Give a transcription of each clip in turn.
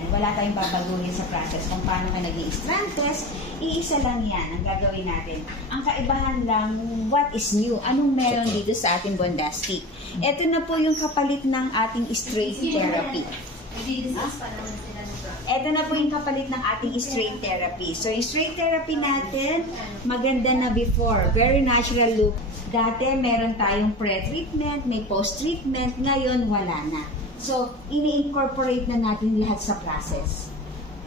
yan. Wala tayong babaguhin sa process kung paano ka nag-i-strand test. Iisa lang yan ang gagawin natin. Ang kaibahan lang, what is new? Anong meron dito sa ating Bondastic? Ito na po yung kapalit ng ating straight therapy. Ito na po yung kapalit ng ating straight therapy. So, yung straight therapy natin, maganda na before. Very natural look. Dati, meron tayong pre-treatment, may post-treatment. Ngayon, wala na. So, ini-incorporate na natin lahat sa process.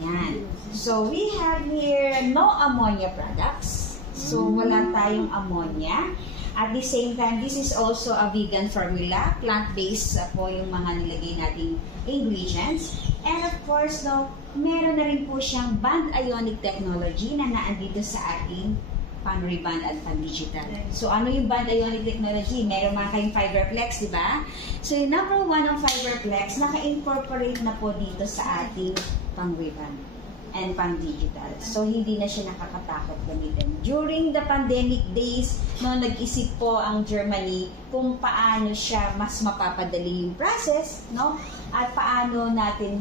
Yan. So, we have here no ammonia products. So, wala tayong ammonia. At the same time, this is also a vegan formula. Plant-based po yung mga nilagay nating ingredients. And of course, no, meron na rin po siyang band ionic technology na naandito sa ating pan-reband at pan-digital. So, ano yung band ionic technology? Meron mga kayong Fiberplex, di ba? So, yung number one ng Fiberplex, naka-incorporate na po dito sa ating pang-reband and pang-digital. So, hindi na siya nakakatakot gamitin. During the pandemic days, no, nag-isip po ang Germany kung paano siya mas mapapadali yung process, no? At paano natin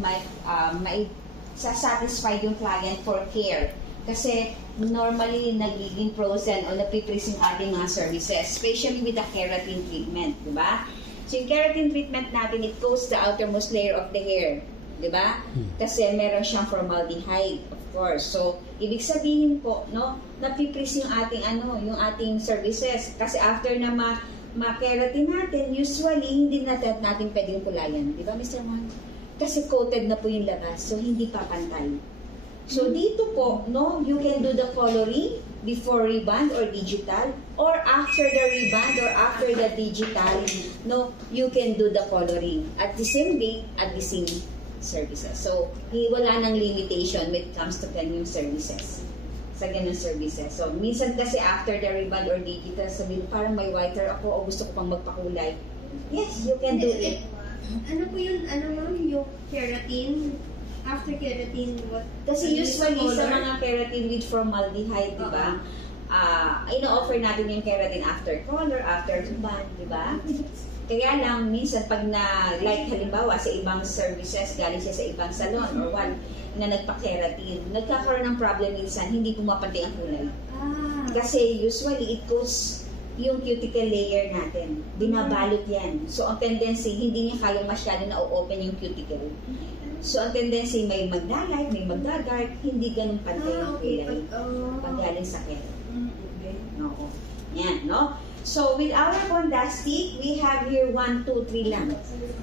may satisfy yung client for care. Kasi normally nagiging frozen o napiprease yung ating mga services, especially with the keratin treatment, di ba? So yung keratin treatment natin, it coats the outermost layer of the hair, di ba? Kasi meron siyang formaldehyde, of course. So, ibig sabihin po, no, napiprease yung ating yung ating services. Kasi after na ma-keratin natin, usually hindi natin pwedeng kulayan, di ba, Mr. Juan? Kasi coated na po yung labas, so hindi papantay. So, dito po, no, you can do the coloring before reband or digital, or after the reband or after the digital, no, you can do the coloring at the same day, at the same services. So, wala nang limitation when it comes to premium services. Sa ganun services. So, minsan kasi after the reband or digital, sabihin, parang may whiter ako o gusto ko pang magpakulay. Yes, you can do it. Ano po yun? Yung keratin? After keratin, what? Kasi usually sa mga keratin with formaldehyde, di ba? Ino-offer natin yung keratin after color, after band, di ba? Kaya lang, minsan pag like halimbawa sa ibang services, galing siya sa ibang salon or one na nagpa-keratin, nagkakaroon ng problem minsan, hindi pumapantay ang kulay. Kasi usually it coats yung cuticle layer natin. Binabalot yan. So, ang tendency, hindi niya kaya masyado na o-open yung cuticle. So, ang tendency, may magda-light, may magda-dark, hindi ganun pantay ang kulay. Pag galing sa keratin. No. Yan, no? So, with our Bondastic, we have here 1, 2, 3 lang.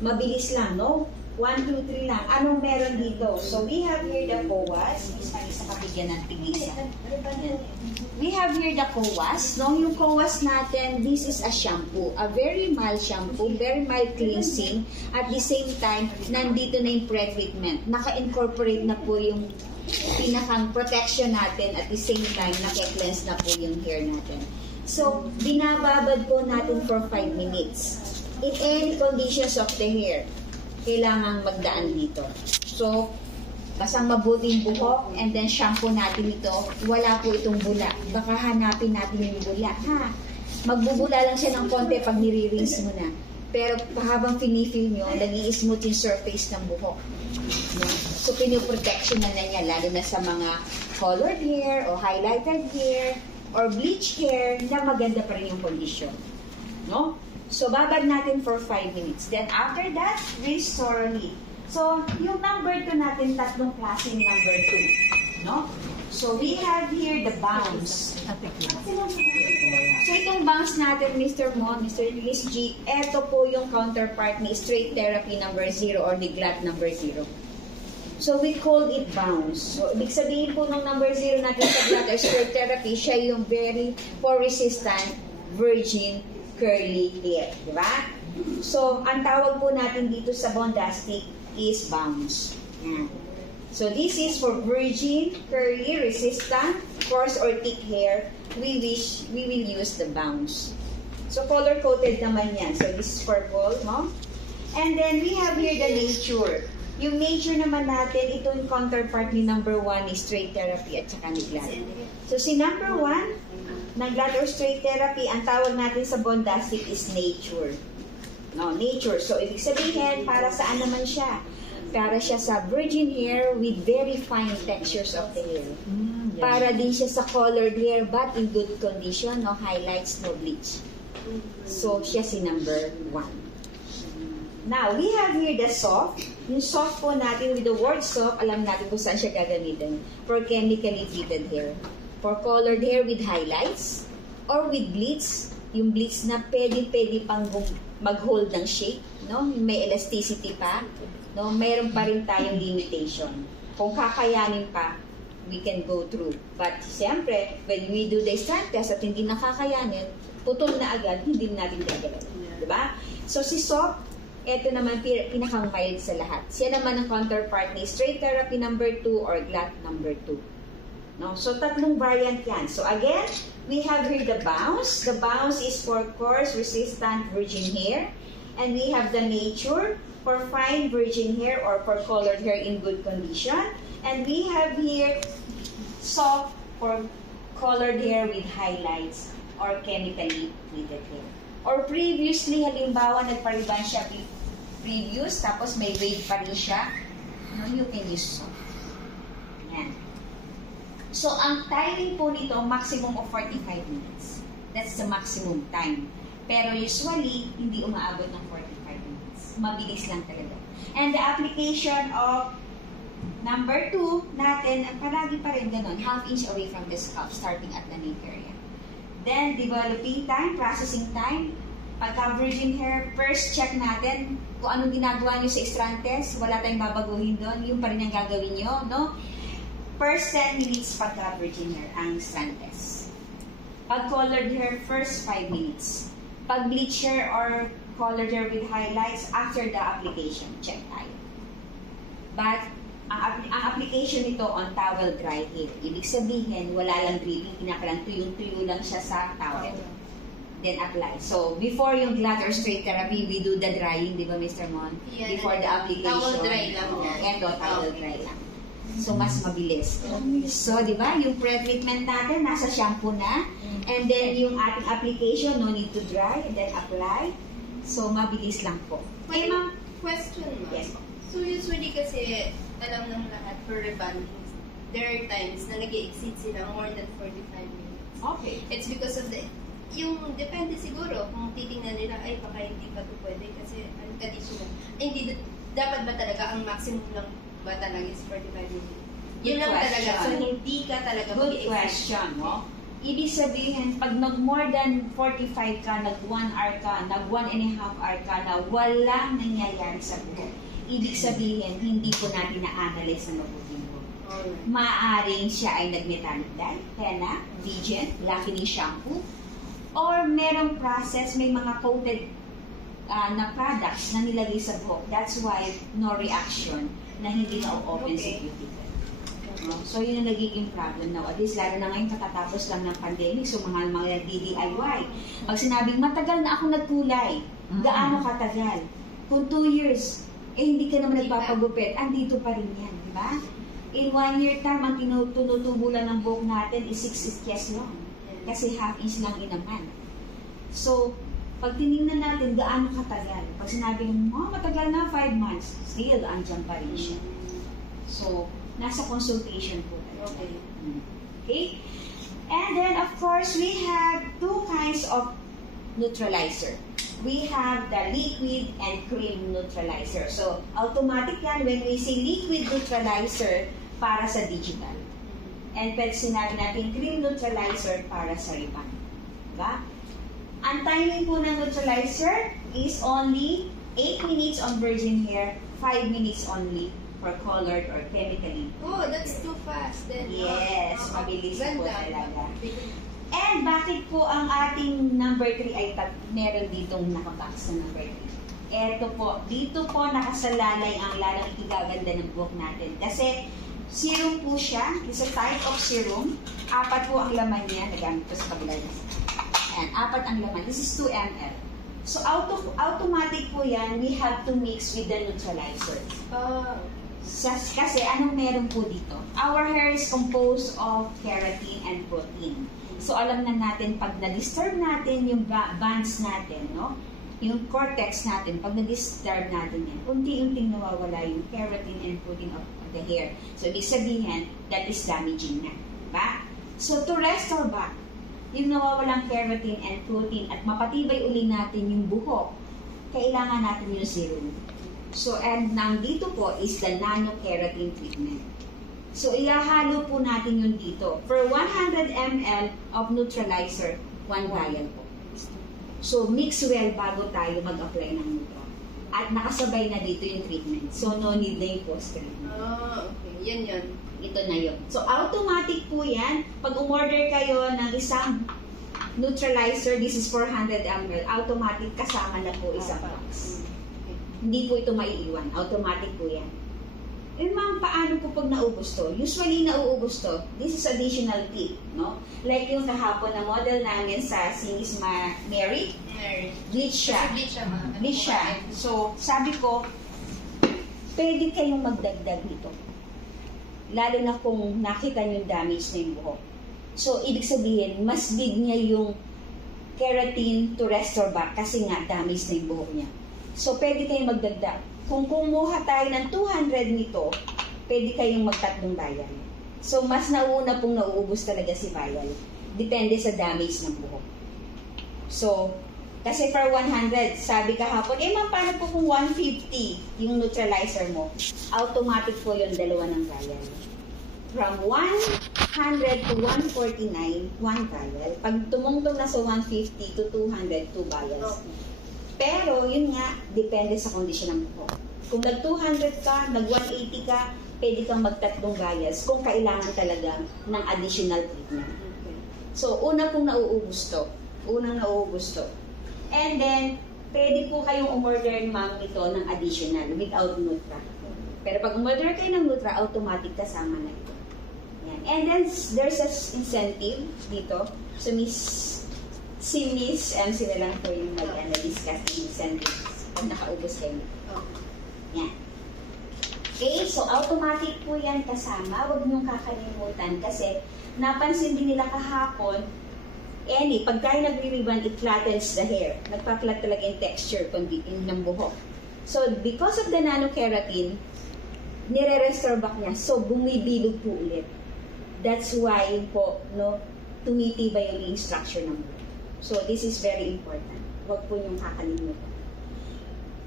Mabilis lang, no? 1, 2, 3 lang. Anong meron dito? So, we have here the COAS. Isa kabigyan ng tigisa. We have here the COAS. No? Yung COAS natin, this is a shampoo. A very mild shampoo, very mild cleansing. At the same time, nandito na yung pre-treatment. Naka-incorporate na po yung pinakang protection natin. At the same time, naka-cleanse na po yung hair natin. So, binababad po natin for 5 minutes. In any conditions of the hair, kailangang magdaan dito. So, basang mabuting buhok, and then shampoo natin ito, wala po itong bula. Baka hanapin natin yung bula. Magbubula lang siya ng konti pag nire-rinse mo na. Pero habang finifil nyo, nag-i-smooth yung surface ng buhok. So, pinoprotection na niya, lalo na sa mga colored hair, o highlighted hair, or bleach hair, na maganda pa rin yung condition. No? So, babad natin for 5 minutes. Then, after that, rinse thoroughly. So, yung number 2 natin, tatlong klaseng number 2. No? So, we have here the bounce. So, itong bounce natin, Mr. Mon, Mr. Miss G, eto po yung counterpart ni straight therapy number 0 or the glut number 0. So, we call it bounce. So, ibig sabihin po ng number 0 natin sa glut or straight therapy, siya yung very pore-resistant, virgin, curly hair. Diba? So, ang tawag po natin dito sa Bondastic is bounce. Yan. So, this is for virgin, curly, resistant, coarse or thick hair. We will use the bounce. So, color-coded naman yan. So, this is purple, no? And then, we have here the nature. Yung nature naman natin, ito yung counterpart ni number 1 is straight therapy at saka ni glut. So, si number 1, ng glut or straight therapy, ang tawag natin sa Bondastic is nature. No, nature. So, ibig sabihin, para saan naman siya? Para siya sa virgin hair with very fine textures of the hair. Para din siya sa colored hair but in good condition, no highlights, no bleach. So, siya si number 1. Now, we have here the soft. Yung soft po natin, with the word soft, alam natin kung saan siya gagamitin. For chemically treated hair. For colored hair with highlights. Or with bleach. Yung bleach na pwede pang mag-hold ng shape. No? May elasticity pa. No? Mayroon pa rin tayong limitation. Kung kakayanin pa, we can go through. But, siyempre, when we do the strand test at hindi nakakayanin, putol na agad, hindi natin gagawin. Diba? So, si soft, ito naman pinaka-mild sa lahat. Siya naman ang counterpart ni straight therapy number 2 or glatt number 2. No? So, tatlong variant yan. So, again, we have here the bounce. The bounce is for coarse-resistant virgin hair. And we have the nature for fine virgin hair or for colored hair in good condition. And we have here soft for colored hair with highlights or chemically treated hair. Or previously, halimbawa, nagpariban siya previous, tapos may wave pa rin siya, no, you can use soft. Yan. So, ang timing po nito, maximum of 45 minutes. That's the maximum time. Pero usually, hindi umaabot ng 45 minutes. Mabilis lang talaga. And the application of number 2 natin, palagi pa rin ganun, half inch away from the scalp, starting at the nape area. Then, developing time, processing time. Pagka virgin hair, first check natin kung anong ginagawa nyo sa strand test. Wala tayong babaguhin doon. Yung pa rin ang gagawin nyo, no? First 10 minutes pagka virgin hair, ang strand test. Pag colored hair, first 5 minutes. Pag bleach hair or colored hair with highlights, after the application, check tayo. But, ang application nito on towel dry hair. Ibig sabihin, wala lang dripping, pinakalang tuyong-tuyo lang siya sa towel. Then apply. So, before yung glatt or straight therapy, we do the drying, di ba, Mr. Mon? Yeah, before the application. Towel dry lang. Ito, towel dry lang. So, mas mabilis. So, di ba, yung pre-treatment natin, nasa shampoo na. And then, yung ating application, no need to dry, and then apply. So, mabilis lang po. Okay, ma'am. Question, ma'am. Yes, po. So, usually kasi, alam ng lahat, for rebondings, there are times na nag-exceed sila more than 45 minutes. Okay. It's because of the, yung depende siguro, kung titingnan nila, ay baka hindi pa ito pwede kasi unconditional. Hindi, dapat ba talaga ang maximum lang ba talaga is 45 minutes? Yun lang talaga. So, hindi ka talaga Good question, no? Ibig sabihin, pag nag-more than 45 ka, nag-1 hour ka, nag-1 and a half hour ka na walang nangyayari sa buhok, ibig sabihin, hindi po natin na-analyze na mabuting buhok. Maaring siya ay nag-metallic dye, henna, Vigent, Lakini shampoo, or merong process, may mga coated na products na nilagay sa buhok. That's why no reaction na hindi na-open sa cuticle. No? So, yun ang nagiging problem nowadays. Lalo na ngayon, katatapos lang ng pandemic. So, mga DIY. Pag sinabing, matagal na ako nagkulay, gaano katagal? Kung 2 years, hindi ka naman nagpapagupit, andito pa rin yan, di ba? In 1 year time, ang tinutubo lang ng buhok natin is 6 inches long. Kasi half inch lang in a month. So, pag tinignan natin, gaano katagal? Pag sinabing, matagal na 5 months, still, andyan pa rin siya. So, nasa consultation po tayo. Okay. Okay? And then, of course, we have 2 kinds of neutralizer. We have the liquid and cream neutralizer. So, automatic yan when we say liquid neutralizer para sa digital. And pwede sinabi natin cream neutralizer para sa ribbon. Diba? Ang timing po ng neutralizer is only 8 minutes on virgin hair, 5 minutes only for colored or chemically. Oh, that's too fast then. Yes, mabilis po Ganda. talaga. And bakit po ang ating number 3 ay meron ditong nakabox na number 3? Eto po, dito po nakasalalay ang lalang ikigaganda ng buhok natin. Kasi serum po siya, it's a type of serum. 4 po ang laman niya, nagamit ko sa kabila. Ayan, 4 ang laman. This is 2 ml. So automatic po yan, we have to mix with the neutralizer. Kasi anong meron po dito? Our hair is composed of keratin and protein. So, alam na natin, pag na-disturb natin yung bands natin, no? yung cortex natin, pag na-disturb natin yan, unti-unting nawawala yung keratin and pruning of the hair. So, ibig sabihin, that is damaging na. Diba? So, to restore back, yung nawawalang keratin and protein at mapatibay uli natin yung buhok, kailangan natin yung serum. So, and nandito po is the nano-keratin treatment. So, ihahalo po natin yun dito. For 100 ml of neutralizer, 1 vial po. So, mix well bago tayo mag-apply ng Nutra. At nakasabay na dito yung treatment. So, no need na yung post-treatment. Okay. Yan. Ito na yun. So, automatic po yan. Pag umorder kayo ng isang neutralizer, this is 400 ml, automatic kasama na po isang box. Hindi po ito maiiwan. Automatic po yan. Eh, ma'am, paano po pag naubos to? Usually, nauubos to. This is additional tip, no? Like yung kahapon na model namin sa Sinis Mary. Bleach siya. Bleach siya. So, sabi ko, pwede kayong magdagdag nito. Lalo na kung nakita nyo damage na yung buhok. So, ibig sabihin, mas big niya yung keratin to restore back kasi nga damage na yung buhok niya. So, pwede kayong magdagdag. Kung kumuha tayo ng 200 nito, pwede kayong magtatlong vial. So, mas nauna pong nauubos talaga si vial. Depende sa damage ng buhok. So, kasi for 100, sabi kahapon, ma'am, paano po kung 150 yung neutralizer mo? Automatic po yung dalawa ng vial. From 100 to 149, 1 vial. Pag tumungtong na sa 150 to 200, 2 vials. Pero, yun nga, depende sa kondisyon ng buhok. Kung nag-200 ka, nag-180 ka, pwede kang magtatlong vials kung kailangan talaga ng additional treatment. So, una pong nauubos to. Unang nauubos to. And then, pwede po kayong umorder, ma'am, ito ng additional without Nutra. Pero pag umorder kayo ng Nutra, automatic kasama na ito. Yan. And then, there's an incentive dito. So, si Miss MC na lang po yung mag-discuss ng incentives pag nakaubos kayo. Yan. Okay, so automatic po yan kasama. Huwag niyong kakalimutan kasi napansin din nila kahapon, pag tayo nagre-rebond, it flattens the hair. Nagpa-flat talaga yung texture ng buhok. So, because of the nano-keratin, nire-restore back niya. So, bumibilog po ulit. That's why po, tumitibay yung structure ng buhok. So, this is very important. Huwag po niyong kakalimutan.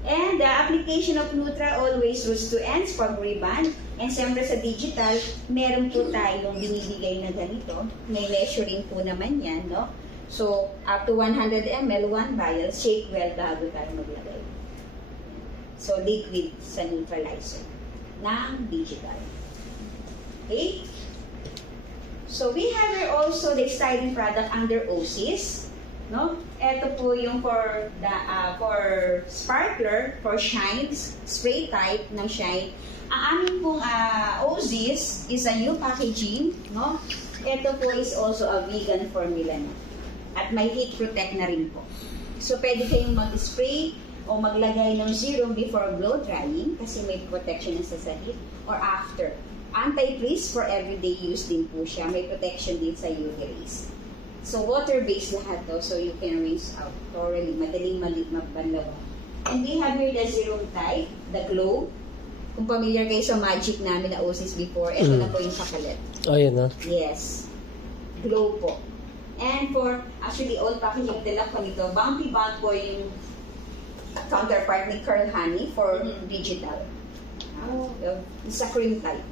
And the application of Nutra always roots to ends pag rebond. And siyempre sa digital, meron po tayong binibigay na ganito. May measuring po naman yan, no? So, up to 100 ml, 1 vial, shake well bago tayo maglagay. So, liquid sa neutralizer ng digital. Okay? So, we have here also the styling product under OSIS. No? Ito po yung for sparkler, for shine, spray type ng shine. Ang aming pong OSIS is a new packaging. No? Ito po is also a vegan formula na. At may heat protect na rin po. So, pwede kayong mag-spray o maglagay ng serum before blow drying kasi may protection na sa heat or after. Anti-freeze for everyday use din po siya. May protection din sa UV rays. So, water-based lahat to, so you can rinse out thoroughly. Madaling mabanlaw. And we have here the serum type, the glow. Kung familiar kayo sa magic namin na OSIS before, ito na po yung chocolate. Oh, yun na. Yes. Glow po. And for, actually, all packaging dala ko nito, Bounty Bound po yung counterpart ni Curl Honey for digital. It's a cream type.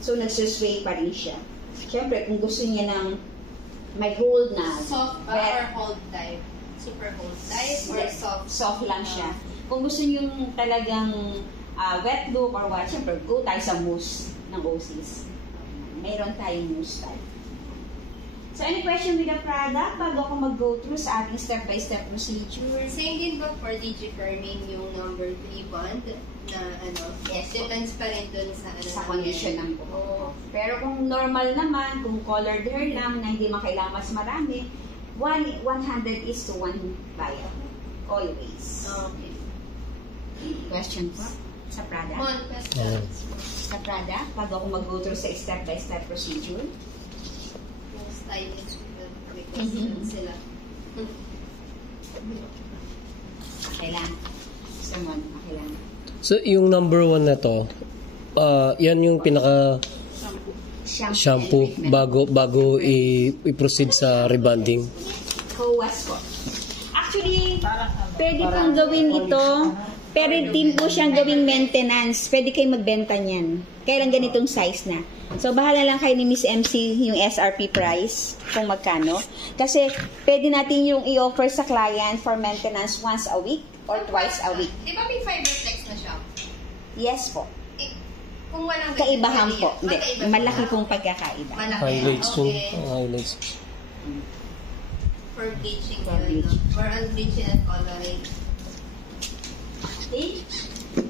So, nagsusway pa rin siya. Siyempre, kung gusto niya ng may hold na. Soft or hold type? Super hold type or soft? Soft lang siya. Kung gusto niyo talagang wet look or what, siyempre, go tayo sa mousse ng OSIS. Mayroon tayong mousse type. So, any question with the product bago ako mag-go through sa ating step-by-step procedure? Same din ba for DigiCarming yung number 3 bond na Yes, depends pa rin dun sa condition ng buhok. Pero kung normal naman, kung colored hair lang na hindi makailangan mas marami, 100 is to 1 vial. Always. Okay. Question po sa product? One question. Sa product, bago ako mag-go through sa step-by-step procedure. Yung stylist because sila. Okay lang. Simon, okay lang. So, yung number 1 na to, yan yung pinaka shampoo bago i-proceed sa rebonding. Coas po. Actually, pwede pong gawin ito. Pwede din po siyang gawing maintenance. Pwede kayo magbenta niyan. Kailan ganitong size na. So, bahala lang kayo ni Miss MC yung SRP price kung magkano. Kasi, pwede natin yung i-offer sa client for maintenance once a week or twice a week. Di ba may Fiberflex na siya? Yes po. Kung walang Kaibahan po. Hindi. Magkaiba Malaki siya. pong pagkakaiba. Malaki. Highlights yun. Okay. Highlights. For bleaching For yun, no? bleaching. For bleaching and coloring. Okay?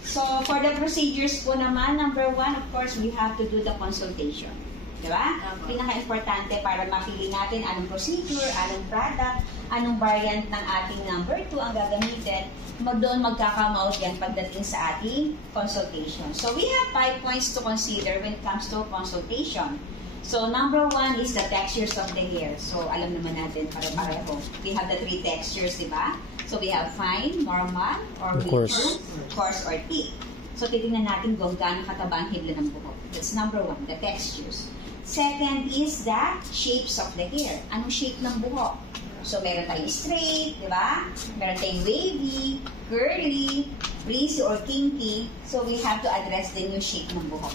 So, for the procedures po naman, number 1, of course, we have to do the consultation. Diba? Pinaka-importante para mapili natin anong procedure, anong product, anong variant ng ating number 2 ang gagamitin. Doon magkakamaut yan pagdating sa ating consultation. So, we have 5 points to consider when it comes to consultation. So, number 1 is the textures of the hair. So, alam naman natin pare-pareho. We have the 3 textures, diba? So, we have fine, normal, or Coarse. coarse or thick. So, titingnan natin kung gaano kataba ang hibla ng buhok. That's number 1, the textures. Second is the shapes of the hair. Anong shape ng buhok? So, meron tayong straight, di ba? Meron tayong wavy, curly, frizzy, or kinky. So, we have to address din yung shape ng buhok.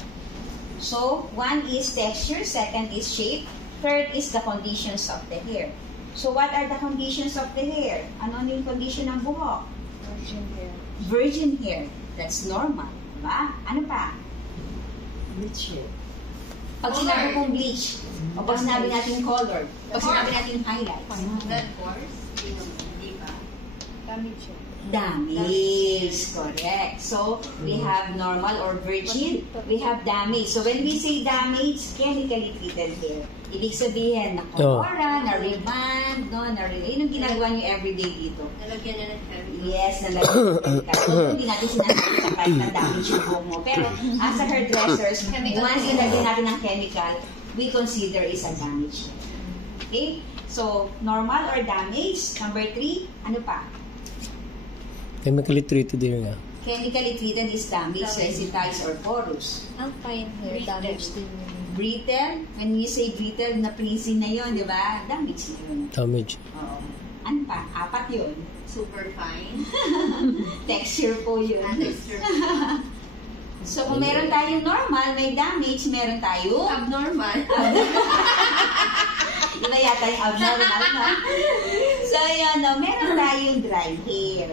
So, 1 is texture, second is shape, third is the conditions of the hair. So, what are the conditions of the hair? Ano yung condition ng buhok? Virgin hair. Virgin hair. That's normal. Diba? Ano pa? Bleach hair. Pag sinabi kong bleach, o pag sinabi natin color, pag sinabi natin highlights, That course, hindi ba? Damage hair. damage. Correct. So, we have normal or virgin. We have damage. So, when we say damage, chemically treated hair. Ibig sabihin, na-colora, na-reband, no, yun ang ginagawa niyo everyday dito. Nalagyan na ng chemical. Yes, nalagyan so, hindi natin sinasabi sa kahit na damage yung buhok mo. Pero, as a hairdressers, once nilagyan natin ng chemical, we consider is a damage. Okay? So, normal or damage. Number 3, ano pa? Chemically treated hair nga. Chemically treated is damage, sensitized or porous. Ang fine hair, damage din yun. Brittle, when you say brittle, na frizzy na yun, di ba? Damage na yun. Damage. Oo. Ano pa? 4 yun. Super fine. Texture po yun. Texture. So, kung meron tayong normal, may damage, meron tayong Abnormal. iba yata yung abnormal, no? So, yun, no, meron tayong dry hair.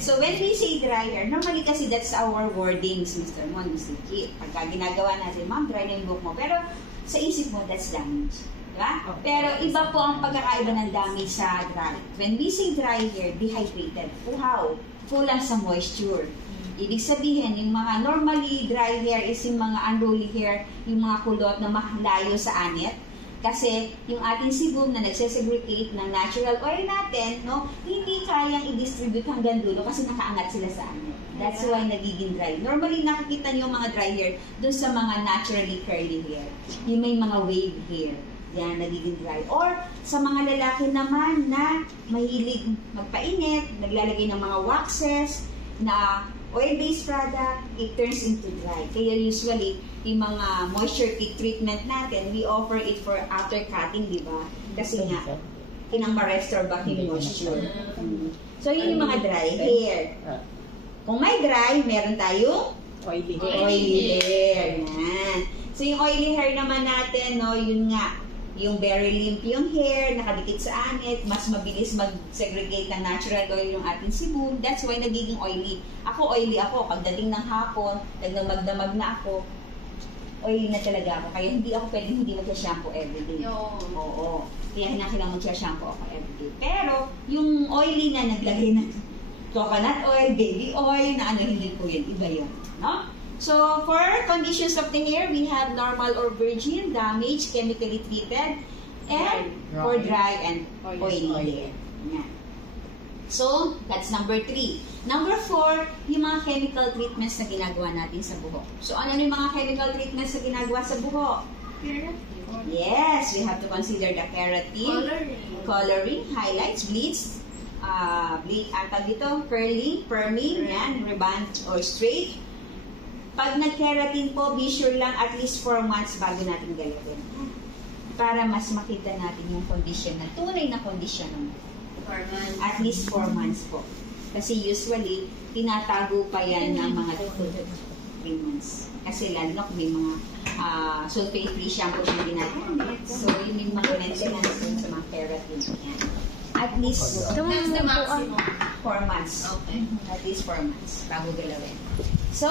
So, when we say dry hair, normally kasi that's our wordings, Mr. Mon, Mr. Kit. Pagka ginagawa natin, ma'am, dry na yung buhok mo. Pero, sa isip mo, that's damage. Diba? Pero, iba po ang pagkakaiba ng damage sa dry. When we say dry hair, dehydrated, uhaw, kulang sa moisture. Ibig sabihin, yung mga normally dry hair is yung mga unruly hair, yung mga kulot na malayo sa anit. Kasi yung ating sebum na nagsesegregate ng natural oil natin, no, hindi kayang i-distribute hanggang dulo kasi nakaangat sila sa anit. That's why nagiging dry. Normally, nakikita niyo mga dry hair dun sa mga naturally curly hair. Yung may mga wave hair. Yan, nagiging dry. Or sa mga lalaki naman na mahilig magpainit, naglalagay ng mga waxes, na oil-based product, it turns into dry. Kaya usually, yung mga moisture treatment natin, we offer it for after cutting, di ba? Kasi nga, pinang-restore back yung moisture. So, yun yung mga dry hair. Kung may dry, meron tayong oily hair. Yan. So, yung oily hair naman natin, no, yun nga, yung very limp yung hair, nakadikit sa anit, mas mabilis mag-segregate ng natural oil yung ating sebum. That's why nagiging oily. Ako, oily ako. Pagdating ng hapon, nagdamag-damag na ako, oily na talaga ako. Kaya hindi ako pwedeng hindi mag-shampoo everyday. Oo. Kaya kailangan mag-shampoo ako everyday. Pero, yung oily na naglagay ng coconut oil, baby oil, na ano, hindi po yun. Iba yun. No? So, for conditions of the hair, we have normal or virgin, damaged, chemically treated, and for dry and oily hair. Yan. So, that's number 3. Number 4, yung mga chemical treatments na ginagawa natin sa buhok. So, ano yung mga chemical treatments na ginagawa sa buhok? Yes, we have to consider the keratin, coloring, highlights, bleach, curling, perming, yan, reband or straight. Pag nag-keratin po, be sure lang at least 4 months bago natin galawin. Para mas makita natin yung condition na, tunay na condition ng 4 months. at least 4 months po. Kasi usually, tinatago pa yan ng mga 2 to 3 months. Kasi lalo may mga sulfate-free shampoo na ginagamit. So, yun yung mga maintenance dun sa mga keratin. Yan. At least, That's the maximum. 4 months. Okay. At least 4 months bago galawin. So,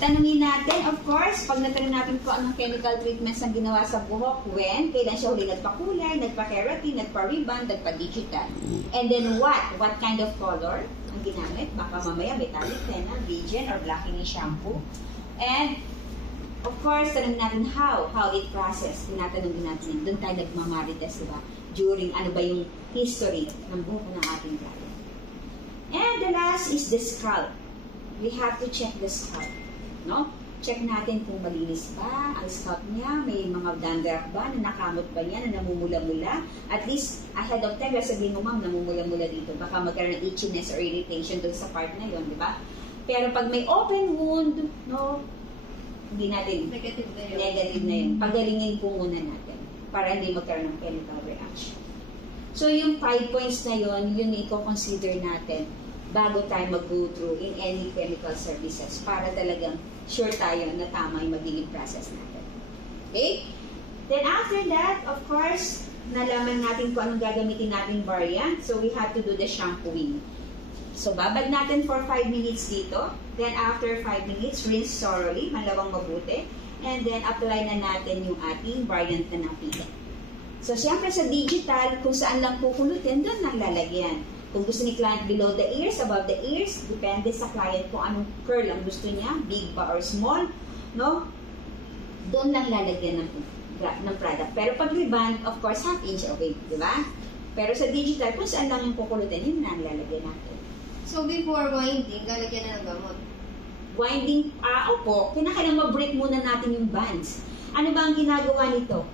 tanungin natin, of course, pag natanong natin kung anong chemical treatments ang ginawa sa buhok, when, kailan siya huli nagpakulay, nagpa-keratin, nagpa-rebond, nagpa-digital. And then what kind of color ang ginamit? Baka mamaya metallic, henna, virgin, or blackening shampoo. And, of course, tanongin natin how it process. Tinatanong din natin, doon tayo nagmamarites, diba? During, ano ba yung history ng buhok ng ating client. And the last is the scalp. We have to check the scalp, no? Check natin kung malinis ba ang scalp niya, may mga dandruff ba, na nakamot ba niya, na namumula-mula. At least, ahead of time, sabihin mo, ma'am, namumula-mula dito. Baka magkaroon ng itchiness or irritation doon sa part na yon, di ba? Pero pag may open wound, no, hindi natin, Negative na yun. negative na yun. Pagalingin po muna natin para hindi magkaroon ng chemical reaction. So, yung 5 points na yon, yun i-consider natin bago tayo mag-go through in any chemical services para talagang sure tayo na tama yung magiging process natin. Okay? Then after that, of course, nalaman natin kung anong gagamitin natin variant. So we have to do the shampooing. So babad natin for 5 minutes dito. Then after 5 minutes, rinse thoroughly, malawang mabuti. And then apply na natin yung ating variant na napili. So siyempre sa digital, kung saan lang pupulutin, doon lang lalagyan. Kung gusto ni client below the ears, above the ears, depende sa client kung anong curl ang gusto niya, big ba or small, no? Doon lang lalagyan ng product. Pero pag reband, of course, half inch away, di ba? Pero sa digital, kung saan lang yung pupulutin, yun lang lalagyan natin. So, before winding, lalagyan na ng gamot. Winding, opo, kinakailangan ma-break muna natin yung bands. Ano ba ang ginagawa nito?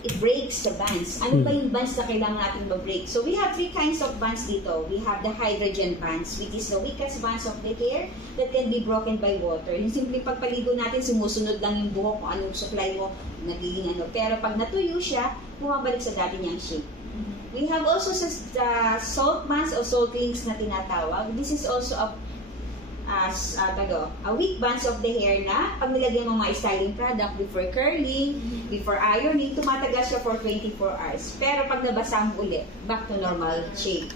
It breaks the bands. Ano ba yung bands na kailangan natin ma-break? So, we have 3 kinds of bands dito. We have the hydrogen bands, which is the weakest bands of the hair that can be broken by water. Yung simple pagpaligo natin, sumusunod lang yung buhok kung anong supply mo, nagiging ano. Pero pag natuyo siya, bumabalik sa dati niyang shape. We have also salt bands or salt links na tinatawag. This is also a weak bands of the hair na pag nilagyan mo mga styling product before curling, before ironing, tumatagal siya for 24 hours. Pero pag nabasa mo ulit, back to normal shape.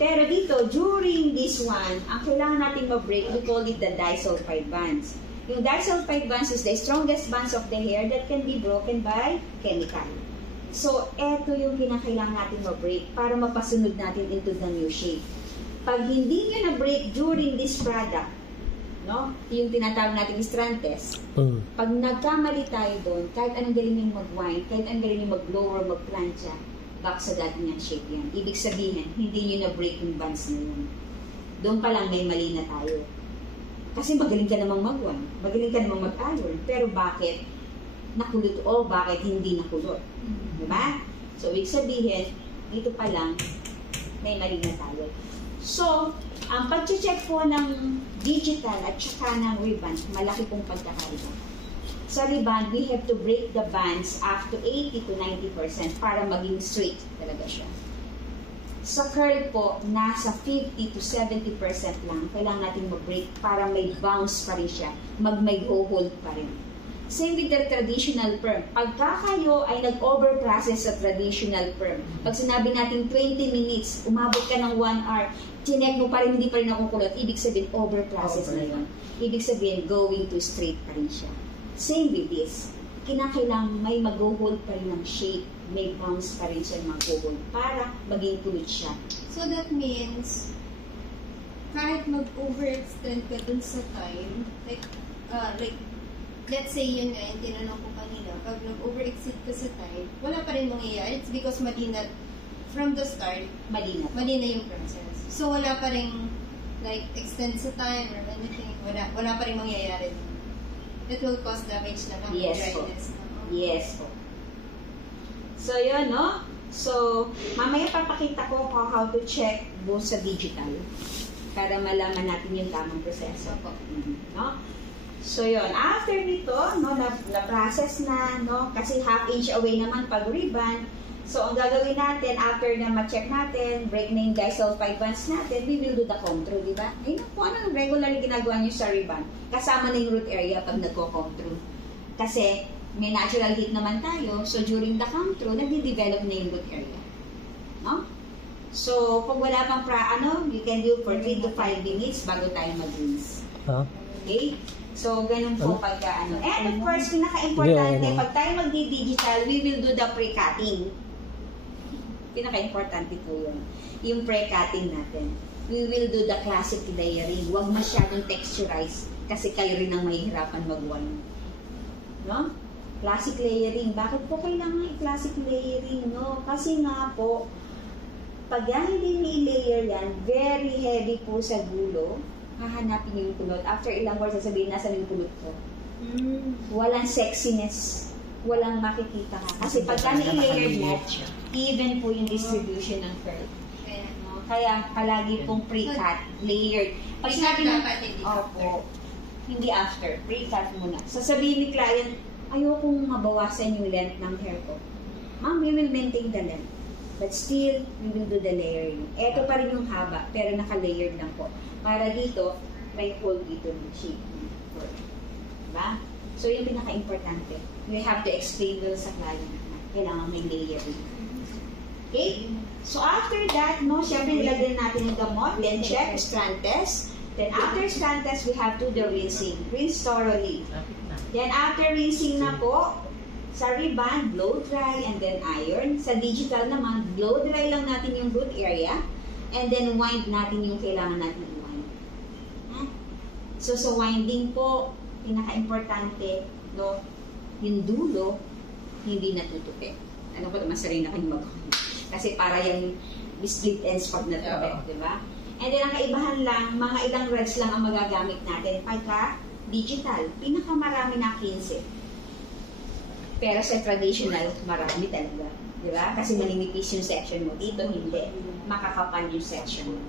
Pero dito, during this one, ang kailangan natin ma-break, we call it the disulfide bands. Yung disulfide bands is the strongest bands of the hair that can be broken by chemical. So, eto yung kinakailangan natin ma-break para mapasunod natin into the new shape. Pag hindi nyo na-break during this product, no, yung tinatawag natin strand test, pag nagkamali tayo doon, kahit anong galing yung mag-wind, kahit anong galing yung mag-blower, mag-plancha, back sa dati niyang shape yan. Ibig sabihin, hindi nyo na-break yung bands na yun. Doon pa lang may mali na tayo. Kasi magaling ka namang mag-wind, magaling ka namang mag-iron, pero bakit nakulot o bakit hindi nakulot? Diba? So, ibig sabihin, dito pa lang, may mali na tayo. So, ang pag-check po ng digital at saka ng reband, malaki pong pagkakaiba. Sa reband, we have to break the bands up to 80 to 90% para maging straight talaga siya. Sa curl po, nasa 50 to 70% lang. Kailangan natin mag-break para may bounce pa rin siya. May hold pa rin. Same with the traditional perm. Pagka kayo ay nag-over-process sa traditional perm, pag sinabi natin 20 minutes, umabot ka ng 1 hour, chinek mo pa rin, hindi pa rin nakukulot, ibig sabihin over-process na yun. Ibig sabihin, going to straight pa rin siya. Same with this. Kinakailangan may mag-hold pa rin ng shape, may bounce pa rin siya mag-hold para maging kulot siya. So that means, kahit mag-overextend ka dun sa time, like, let's say yun nga, yung tinanong ko kanina, pag nag-over-exceed ka sa time, wala pa rin mangyayari. It's because mali na, from the start, mali na yung process. So, wala pa rin, like, extend sa time or anything. Wala pa rin mangyayari. That will cause damage na lang. Yes po. Dryness na. Yes po. So, yun, no? So, mamaya papakita ko how to check both sa digital para malaman natin yung tamang proseso. No? So, yun. After nito, no, na-process na, no, kasi half inch away naman pag ribbon. So, ang gagawin natin, after na ma-check natin, break na yung disulfide bands natin, we will do the comb through, di ba? Ayun kung ano regularly ginagawa nyo sa ribbon. Kasama na yung root area pag nagko-comb through. Kasi, may natural heat naman tayo, so during the comb through, nagde-develop na yung root area. No? So, kung wala pang you can do for 3 to 5 minutes bago tayo mag-rinse. Ha? Okay? So, ganun po pagka And of course, pinaka-importante, pag tayo magdi-digital, we will do the pre-cutting. Pinaka-importante po yun. Yung pre-cutting natin. We will do the classic layering. Huwag masyadong texturize kasi kayo rin ang mahihirapan mag-one. No? Classic layering. Bakit po kailangan i-classic layering? No? Kasi nga po, pag hindi ni-layer yan, very heavy po sa gulo, hahanapin niyo yung kulot. After ilang hours, sasabihin, nasa yung kulot ko. Walang sexiness. Walang makikita ka. Kasi pagka ni-layer mo, even po yung distribution ng curl. No? Kaya palagi pong pre-cut, layered. Pag sinabi ng, hindi after, pre-cut muna. Sasabihin ni client, ayokong mabawasan yung length ng hair ko. Ma'am, we will maintain the length. But still, we will do the layering. Ito pa rin yung haba, pero naka-layered lang po. Para dito, may hole dito ng shape. Diba? So, yung pinaka-importante. We have to explain doon sa client na kailangan may layering. Okay? So, after that, no, syempre nilagyan natin yung gamot, then check, strand test. Then, after strand test, we have to do rinsing. Rinse thoroughly. Then, after rinsing na po, sa ribbon, blow dry and then iron. Sa digital naman, blow dry lang natin yung root area and then wind natin yung kailangan natin i-wind. So, sa winding po, pinaka-importante, no, yung dulo, hindi natutupi. Ano ko naman sarili na kayo mag-wind. Kasi para yung split ends pag natutupi, di ba? And then, ang kaibahan lang, mga ilang rods lang ang magagamit natin. Pagka digital, pinakamarami na 15. Pero sa traditional, marami talaga. Di ba? Kasi maninipis yung section mo. Dito, hindi. Makakapal yung section mo.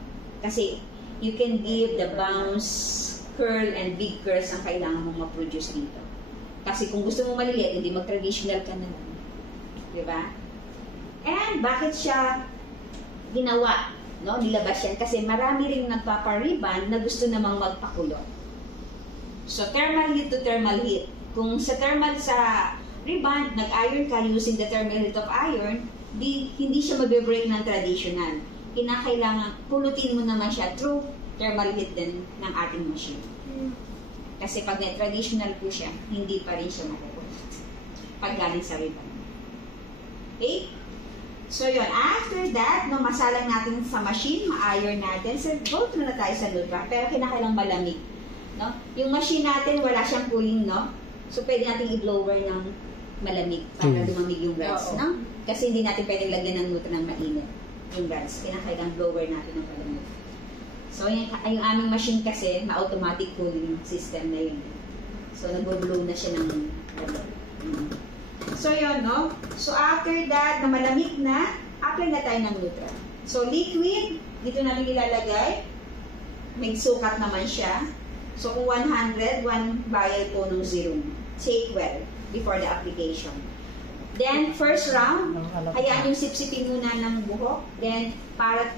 Kasi, you can give the bounce, curl, and big curls ang kailangan mong ma-produce dito. Kasi kung gusto mo maliliit, hindi mag-traditional ka na lang. Di ba? And, bakit siya ginawa? No? Nilabas yan. Kasi marami rin nagpapariban na gusto namang magpakulot. So, thermal heat to thermal heat. Kung sa thermal sa ribbon, nag-iron ka using the thermal heat of iron, hindi siya mabe-break ng traditional. Kinakailangan, pulutin mo naman siya through thermal heat din ng ating machine. Kasi pag traditional po siya, hindi pa rin siya mapupunod pag galing sa ribbon. Okay? So yun, after that, no, masalang natin sa machine, ma-iron natin. So, go through na tayo sa Nutra, pero kinakailang malamig. No? Yung machine natin, wala siyang cooling, no? So, pwede natin i-blower ng malamig para lumamig yung rods, no? Kasi hindi natin pwedeng lagyan ng Nutra ng mainit yung rods. Kinakailang blower natin ng malamig. So, yung aming machine kasi, na-automatic cooling system na yun. So, nag-blow na siya ng So, yun, no? So, after that, na malamig na, apply na tayo ng Nutra. So, liquid, dito namin ilalagay. May sukat naman siya. So, kung 100, 1 vial po ng serum. Take well before the application. Then, first round, hayaan yung sipsipin muna ng buhok. Then, para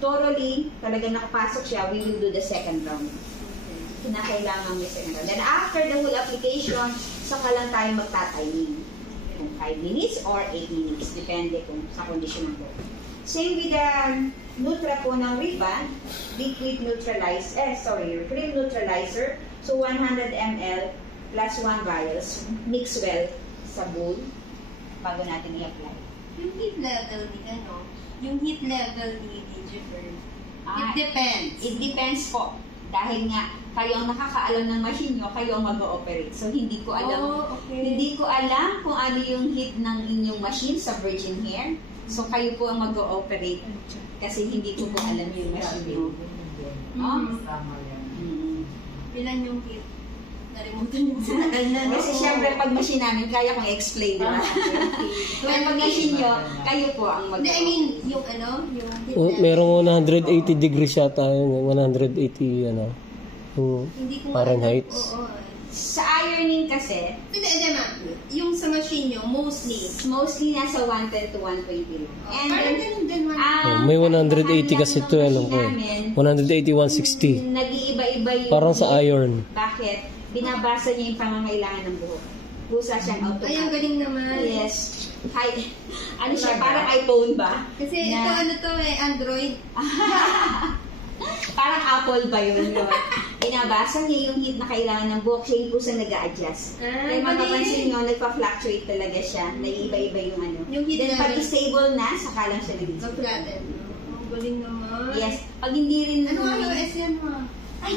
thoroughly, talaga nakapasok siya, we will do the second round. Kinakailangan may second round. Then, after the whole application, saka lang tayo magtatiming. Kung 5 minutes or 8 minutes. Depende kung sa condition ng buhok. Same with the Nutra po ng ribbon, liquid neutralizer, cream neutralizer. So, 100 ml plus 1 vials. Mix well sa bowl bago natin i-apply. Yung heat level ni Digifer, it depends. It depends po. Dahil nga, kayo ang nakakaalam ng machine nyo, kayo ang mag-ooperate. So, hindi ko alam kung ano yung heat ng inyong machine sa virgin hair. So, kayo po ang mag-ooperate. Kasi hindi ko po alam yung machine nyo. Ilan yung heat na na-remote yung sinagal na. Kasi syempre pag machine namin, kaya kong explain, di ba? Kaya pag machine nyo, kayo po ang mag- Hindi, I mean, yung ano, yung... Merong 180 degrees yata yun. 180, ano, Hindi ko Fahrenheit. Oo. Sa ironing kasi, Hindi, ma. Yung sa machine nyo, mostly. nasa 110 to 120 lang. And Parang then, ganun din, man. May 180 kasi ito, alam ko. namin, 180, 160. nag-iiba-iba yung... Parang sa iron. Bakit? Binabasa niya yung pangangailangan ng buhok. Pusa siyang Ay, ang automatic. galing naman. Yes. Hi. Ano siya? Parang iPhone ba? Kasi Na- ito, ano to Android. Parang Apple ba yun? No? Binabasa niya yung heat na kailangan ng buhok. Siya yung kusang nag-a-adjust. Kaya mapapansin nyo, nagpa-fluctuate talaga siya. Naiiba-iba yung ano. Yung heat Then pag level. stable na, saka lang siya nag-display. Mag-flatten. Ang galing naman. Yes. Pag hindi rin... Ano nga yung S yan, ma? Ay,